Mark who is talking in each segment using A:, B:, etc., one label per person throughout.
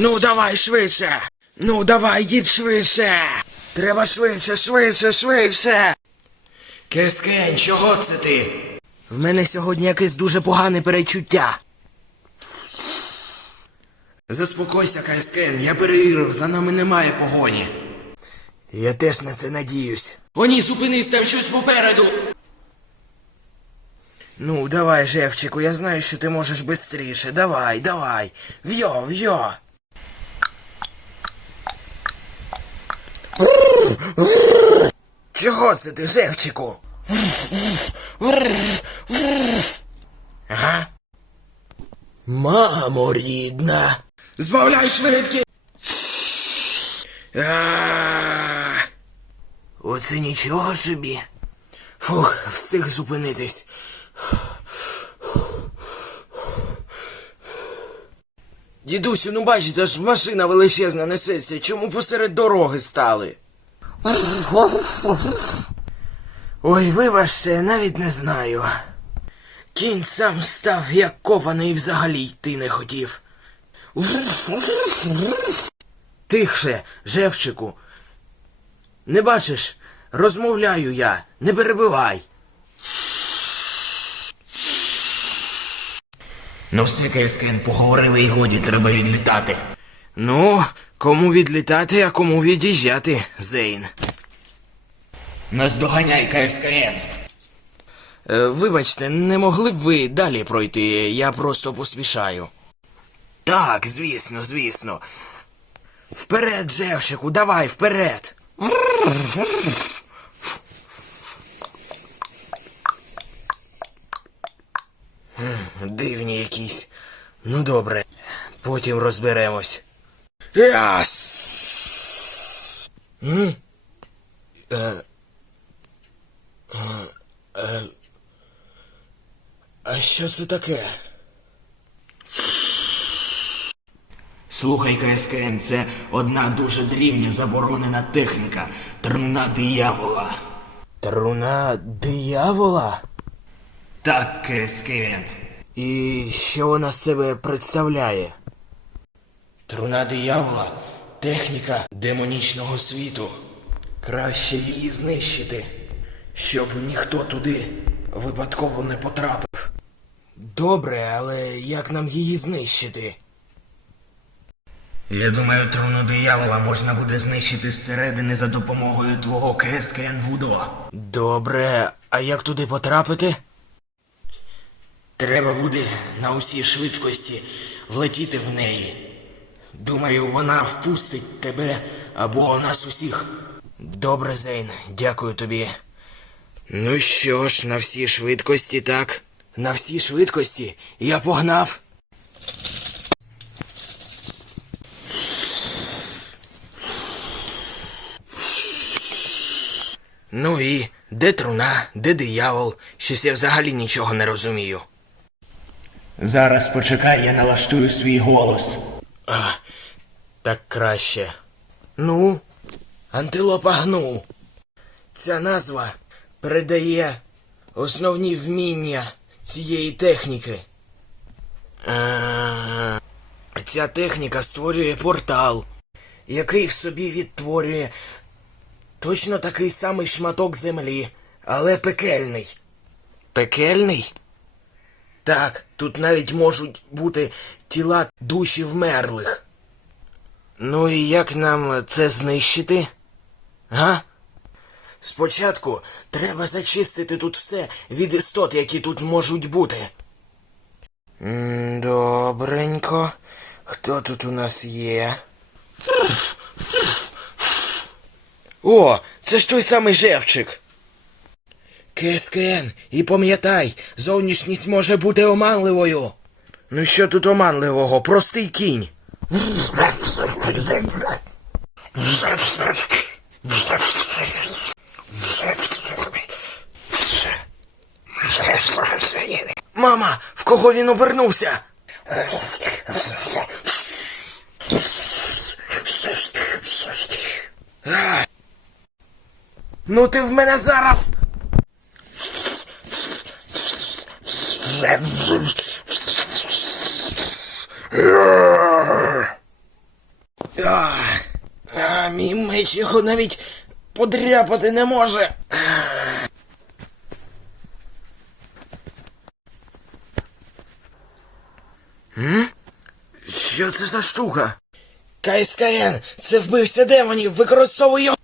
A: Ну, давай швидше. Ну, давай, їдь швидше. Треба швидше, швидше, швидше. Кескен, чого це ти? В мене сьогодні якесь дуже погане перечуття. Заспокойся, Кайскен, я перевірив, за нами немає погоні. Я теж на це надіюсь. О, ні, зупинись, там щось попереду. Ну, давай, Жевчику, я знаю, що ти можеш швидше. Давай, давай. В'йо, в'йо. Чого це ти, Жевчику? Ага. Мамо рідна. Збавляй швидкі. Оце нічого собі. Фух, встиг зупинитись. Дідусю, ну бачите, аж машина величезна несеться. Чому посеред дороги стали? Ой, вибачте, я навіть не знаю. Кінь сам став як кований і взагалі йти не хотів. Тихше, Жевчику. Не бачиш, розмовляю я, не перебивай.
B: Ну все, Кескен, поговорили і годі, треба відлітати.
A: Ну, кому відлітати, а кому від'їжджати, Зейн.
B: Наздоганяй, КСКН.
A: Е, вибачте, не могли б ви далі пройти, я просто поспішаю. Так, звісно, звісно. Вперед, Жевчику, давай, вперед. Дивні якісь. Ну добре, потім розберемось. Яс! М? Е, А що це таке?
B: Слухай, КСКН, це одна дуже дрівня заборонена техніка. Труна диявола.
A: Труна диявола?
B: Так, КСКН.
A: І що вона себе представляє? Труна диявола техніка демонічного світу. Краще її знищити, щоб ніхто туди випадково не потрапив. Добре, але як нам її знищити?
B: Я думаю, труну диявола можна буде знищити зсередини за допомогою твого КСКН Вудо.
A: Добре, а як туди потрапити? Треба буде на усій швидкості влетіти в неї. Думаю, вона впустить тебе або нас усіх. Добре, Зейн, дякую тобі. Ну що ж, на всій швидкості, так? На всій швидкості я погнав. Ну і де труна, де диявол? Щось я взагалі нічого не розумію.
B: Зараз почекай, я налаштую свій голос.
A: А, так краще. Ну, антилопа гну. Ця назва передає основні вміння цієї техніки. Е, Ця техніка створює портал, який в собі відтворює точно такий самий шматок землі, але пекельний. Пекельний? Так, тут навіть можуть бути тіла душі вмерлих. Ну і як нам це знищити? Га? Спочатку треба зачистити тут все від істот, які тут можуть бути. Добренько. Хто тут у нас є? О, це ж той самий Жевчик. КСКН, і пам'ятай, зовнішність може бути оманливою. Ну що тут оманливого? Простий кінь. Мама, в кого він обернувся? Ну ти в мене зараз. Мій меч його навіть подряпати не може. М? Що це за штука? КСКН! Це вбився демонів! Використовуй його!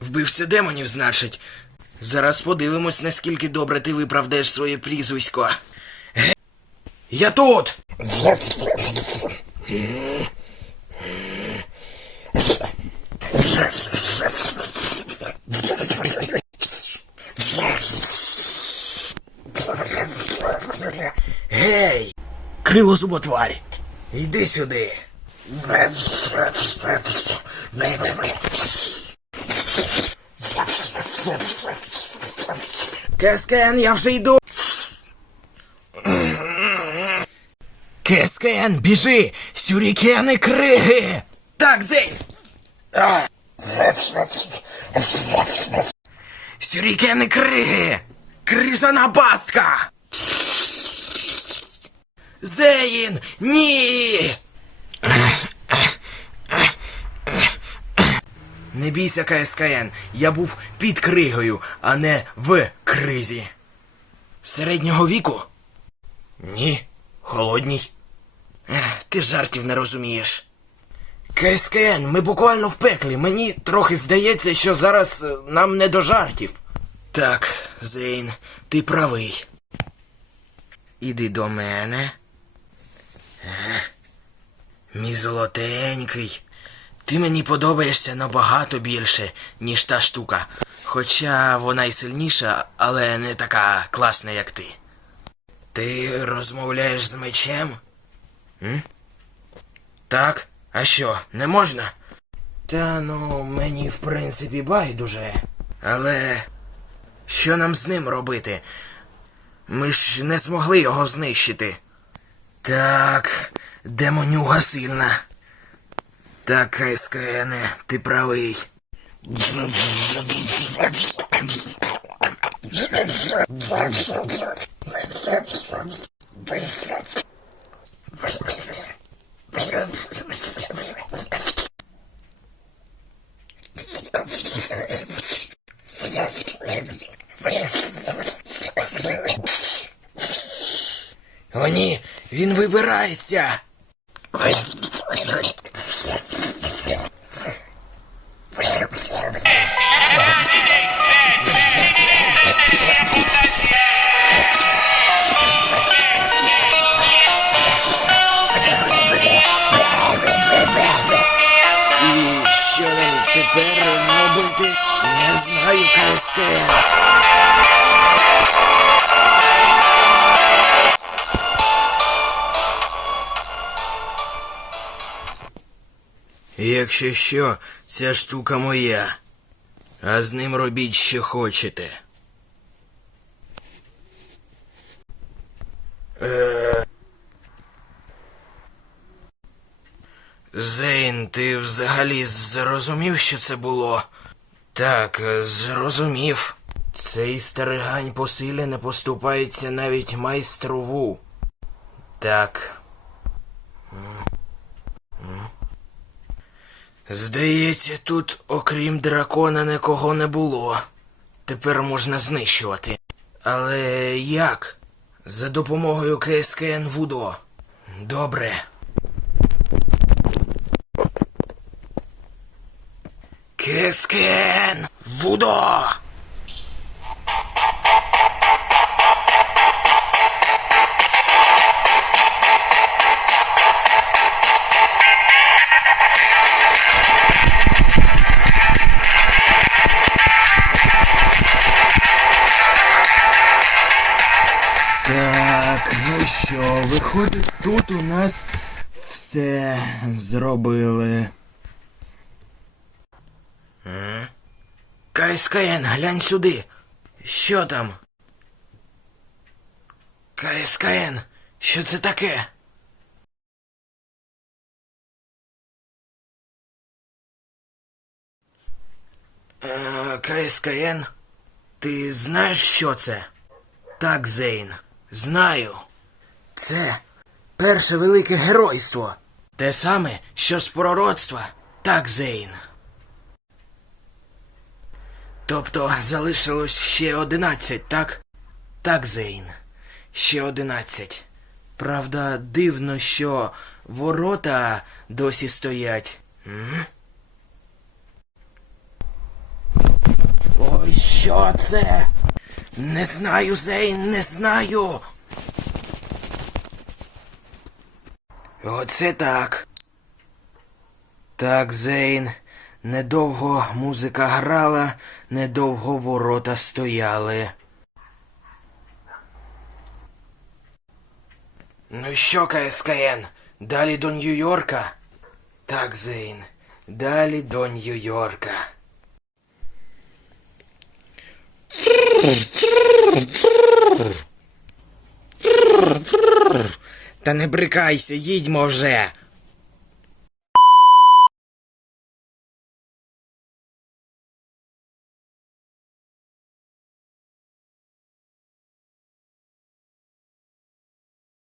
A: Вбився демонів, значить. Зараз подивимось, наскільки добре ти виправдаєш своє прізвисько. Ге- Я тут! Гей! Крило зуботварь! Йди сюди! Кескен, я вже йду! Кескен, біжи! Сюрікени криги! Так, Зейн! Сюрікени криги! Крижана пастка! Зейн! Ні! Не бійся, КСКН. Я був під кригою, а не в кризі. Середнього віку? Ні, холодній. Ех, Ти жартів не розумієш. КСКН, ми буквально в пеклі. Мені трохи здається, що зараз е, нам не до жартів. Так, Зейн, ти правий. Іди до мене. Мій золотенький. Ти мені подобаєшся набагато більше, ніж та штука. Хоча вона й сильніша, але не така класна, як ти. Ти розмовляєш з мечем? М? Так? А що, не можна? Та ну, мені в принципі байдуже. Але що нам з ним робити? Ми ж не змогли його знищити. Так, демонюга сильна. Так, СКН, ти правий. О, ні, він вибирається. І що нам тепер робити? Не знаю, КСК. Якщо що, ця штука моя. А з ним робіть, що хочете. Е... Зейн, ти взагалі зрозумів, що це було? Так, е, зрозумів. Цей старигань по силі не поступається навіть майстру Ву. Так. М. М. Здається, тут, окрім дракона, нікого не було. Тепер можна знищувати. Але як? За допомогою КСКН Вудо. Добре. КСКН Вудо! Ну що, виходить, тут у нас все зробили. КСКН, глянь сюди. Що там? КСКН, що це таке? Е, КСКН, ти знаєш, що це? Так, Зейн, знаю. Це Перше велике геройство. Те саме, що з пророцтва. Так, Зейн. Тобто залишилось ще одинадцять, так? Так, Зейн. Ще одинадцять. Правда, дивно, що ворота досі стоять. М? Ой, що це? Не знаю, Зейн, не знаю. Оце так. Так, Зейн. Недовго музика грала, недовго ворота стояли. Ну що, КСКН, далі до Нью-Йорка? Так, Зейн, далі до Нью-Йорка. Та не брикайся, їдьмо вже.